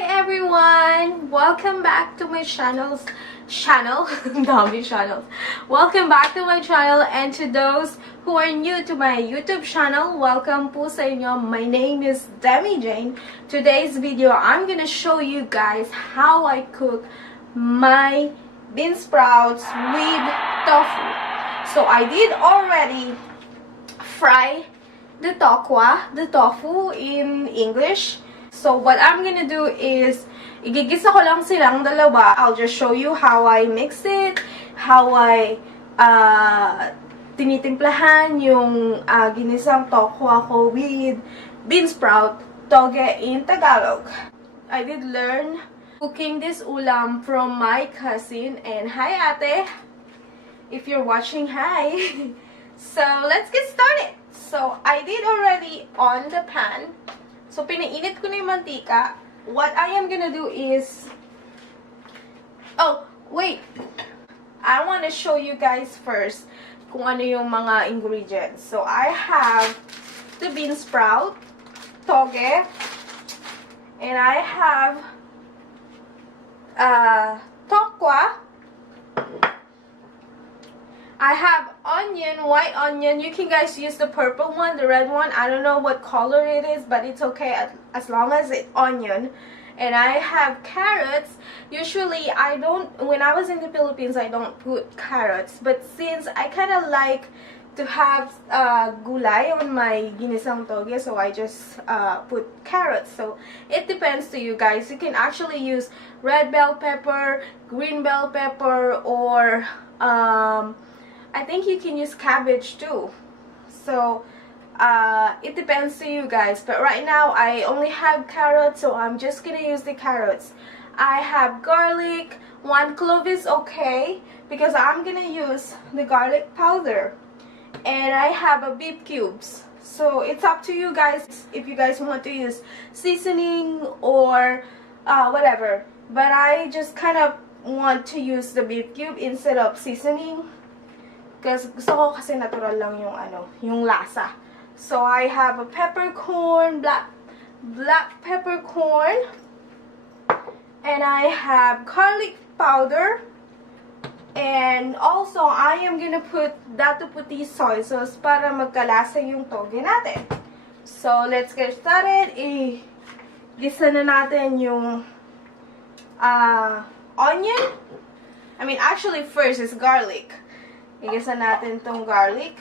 Hi everyone! Welcome back to my channel. Dami channels. Welcome back to my channel, and to those who are new to my YouTube channel, welcome po sa inyo. My name is Demie Jane. Today's video, I'm gonna show you guys how I cook my bean sprouts with tofu. So I did already fry the tokwa, the tofu in English. So what I'm gonna do is, igigisa ko lang silang dalawa. I'll just show you how I mix it, how I tinitimplahan yung ginisang tokwa ko with bean sprout, toge in Tagalog. I did learn cooking this ulam from my cousin, and hi ate! If you're watching, hi! So let's get started! So I did already on the pan. So, pinainit ko na yung mantika. What I am gonna do is... Oh, wait! I want to show you guys first kung ano yung mga ingredients. So, I have the bean sprout, toge, and I have tokwa. I have onion, white onion. You can guys use the purple one, the red one. I don't know what color it is, but it's okay as long as it's onion. And I have carrots. Usually I don't, when I was in the Philippines, I don't put carrots. But since I kind of like to have gulay on my ginisang toge, so I just put carrots. So it depends to you guys. You can actually use red bell pepper, green bell pepper, or I think you can use cabbage too. So it depends to you guys, but right now I only have carrots, so I'm just gonna use the carrots. I have garlic. 1 clove is okay because I'm gonna use the garlic powder, and I have a beef cubes. So it's up to you guys if you guys want to use seasoning or whatever, but I just kind of want to use the beef cube instead of seasoning. Kasi gusto ko kasi natural lang yung yung lasa. So I have a peppercorn, black peppercorn, and I have garlic powder, and also I am gonna put dato puti soy sauce para magkalasa yung toge natin. So let's get started. Gisa na natin yung onion. I mean, actually first is garlic. Igisa natin tong garlic.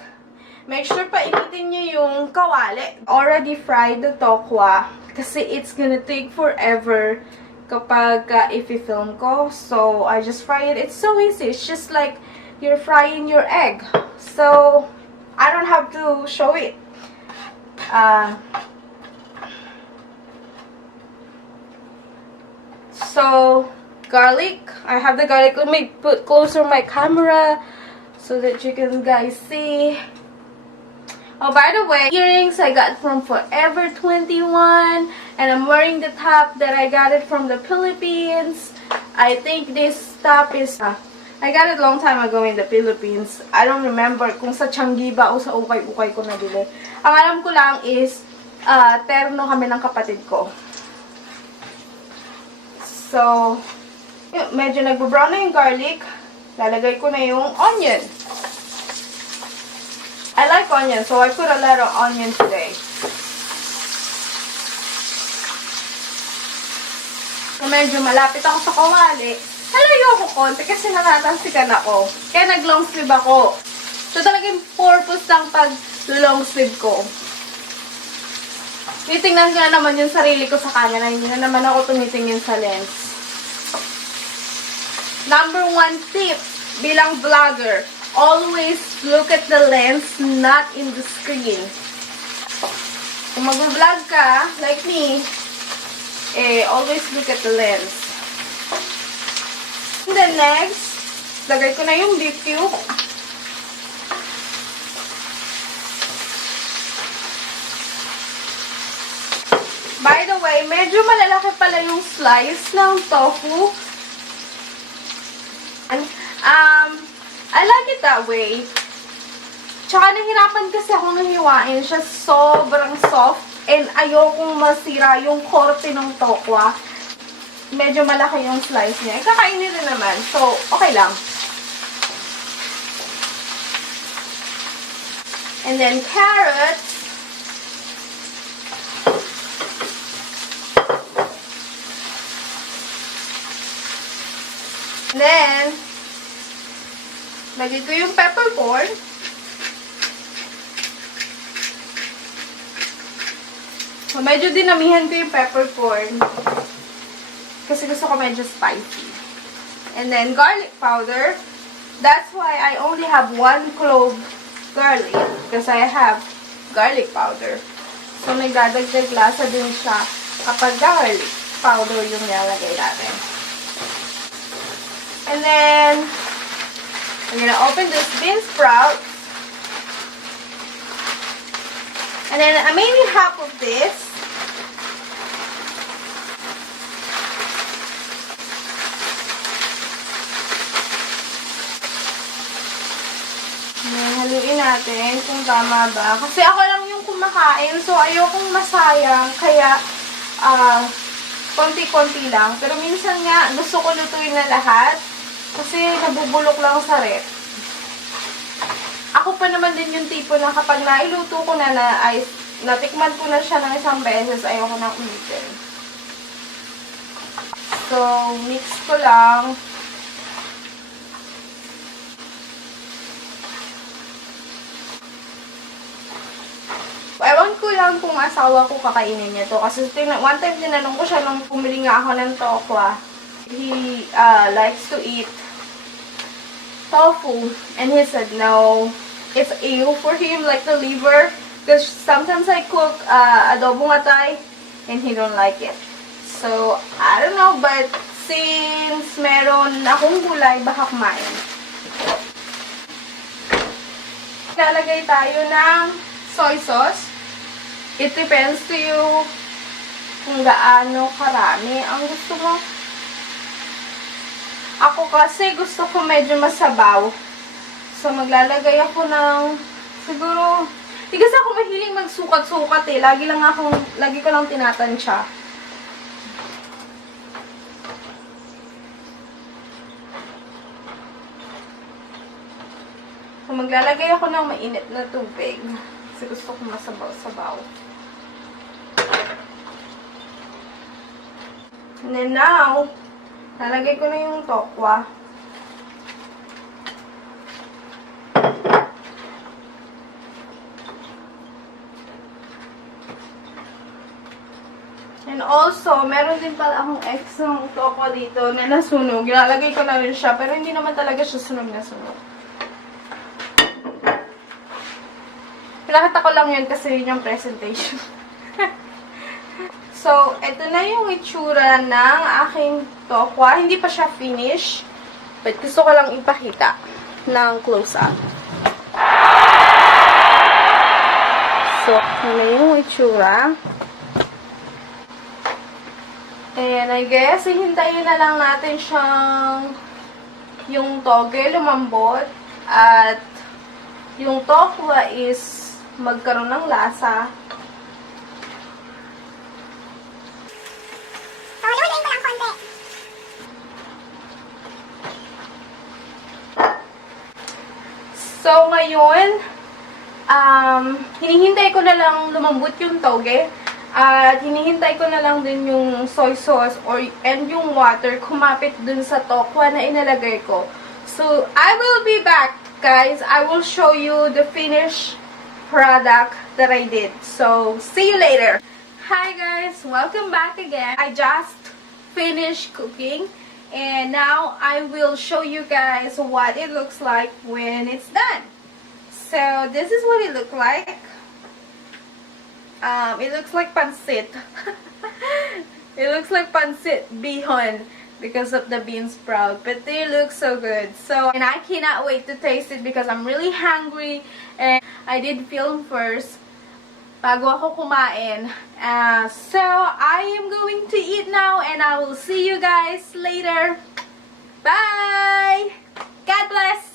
Make sure painitin nyo yung kawali. Already fried the tokwa kasi it's gonna take forever kapag i-film ko. So, I just fry it. It's so easy. It's just like you're frying your egg. So, I don't have to show it. So, garlic. I have the garlic. Let me put closer my camera so that you can guys see. Oh, by the way, earrings I got from Forever 21, and I'm wearing the top that I got it from the Philippines. I think this top is I got it a long time ago in the Philippines. I don't remember kung sa Changi ba o sa ukay-ukay ko nabili. Ang alam ko lang is terno kami ng kapatid ko. So, medyo nagbo-brown na yung garlic. Lalagay ko na yung onion. I like onion, so I put a lot of onion today. So, medyo malapit ako sa kawali. Nalayo ako konti kasi natatansikan ako. Kaya nag-long sleeve ako. So, talagang purpose ng pag-long sleeve ko. Titingnan ko na naman yung sarili ko sa camera. Hindi na naman ako tumitingin sa lens. Number 1 tip bilang vlogger, always look at the lens, not in the screen. Kung mag-vlog ka, like me, always look at the lens. And then next, lagay ko na yung beef cube. By the way, medyo malalaki pala yung slice ng tofu. I like it that way. Tsaka nahirapan kasi akong nahiwain siya. Sobrang soft. And ayokong masira yung korte ng tokwa. medyo malaki yung slice niya. Kakainin rin naman. So, okay lang. And then, carrots. And then, lagay ko yung peppercorn. So, medyo dinamihan ko yung peppercorn. Kasi gusto ko medyo spicy. And then, garlic powder. That's why I only have 1 clove garlic. Because I have garlic powder. So, nagdadagdag lasa din siya kapag garlic powder yung nilalagay natin. And then, I'm gonna open this bean sprout. And then, maybe half of this. Haluin natin kung tama ba. Kasi ako lang yung kumakain, so ayokong masayang. Kaya, konti-konti lang. Pero minsan nga, gusto ko lutuin na lahat. Kasi nabubulok lang sa rep. Ako pa naman din yung tipo na kapag nailuto ko na natikman ko na siya ng isang beses, ayoko nang ulitin. So, mix ko lang. Ewan ko lang kung asawa ko kakainin niya to. Kasi one time tinanong ko siya nung pumili nga ako ng Tokwa. He likes to eat tofu. And he said, no, it's ew for him, like the liver. Because sometimes I cook adobong atay and he don't like it. So, I don't know, but since meron akong gulay, baka kumain. Lalagay tayo ng soy sauce. It depends to you kung gaano karami ang gusto mo. Ako kasi gusto ko medyo masabaw. So, maglalagay ako ng siguro, di kasi ako mahiling magsukat-sukat eh. Lagi ko lang tinatansya. So, maglalagay ako ng mainit na tubig. Kasi gusto ko masabaw-sabaw. And then now, lalagay ko na yung tokwa. And also, meron din pala akong extra tokwa dito na nasunog. Ilalagay ko na rin siya, pero hindi naman talaga siya sunog na sunog. Pinakita ko lang yun kasi yun yung presentation. So, ito na yung itsura ng aking tokwa. Hindi pa siya finish. But gusto ko lang ipakita ng close-up. So, ito na yung itsura. And I guess, hihintayin na lang natin siyang yung toge lumambot. At yung tokwa is magkaroon ng lasa. So, ngayon, hinihintay ko na lang lumambot yung toge. At hinihintay ko na lang din yung soy sauce and yung water kumapit dun sa tokwa na inalagay ko. So, I will be back, guys. I will show you the finished product that I did. So, see you later. Hi, guys. Welcome back again. I just finished cooking. And now, I will show you guys what it looks like when it's done. So, this is what it looks like. It looks like pancit. It looks like pancit bihon because of the bean sprout. But they look so good. So, and I cannot wait to taste it because I'm really hungry. And I did film first bago ako kumain. So, I am going to eat now and I will see you guys later. Bye! God bless!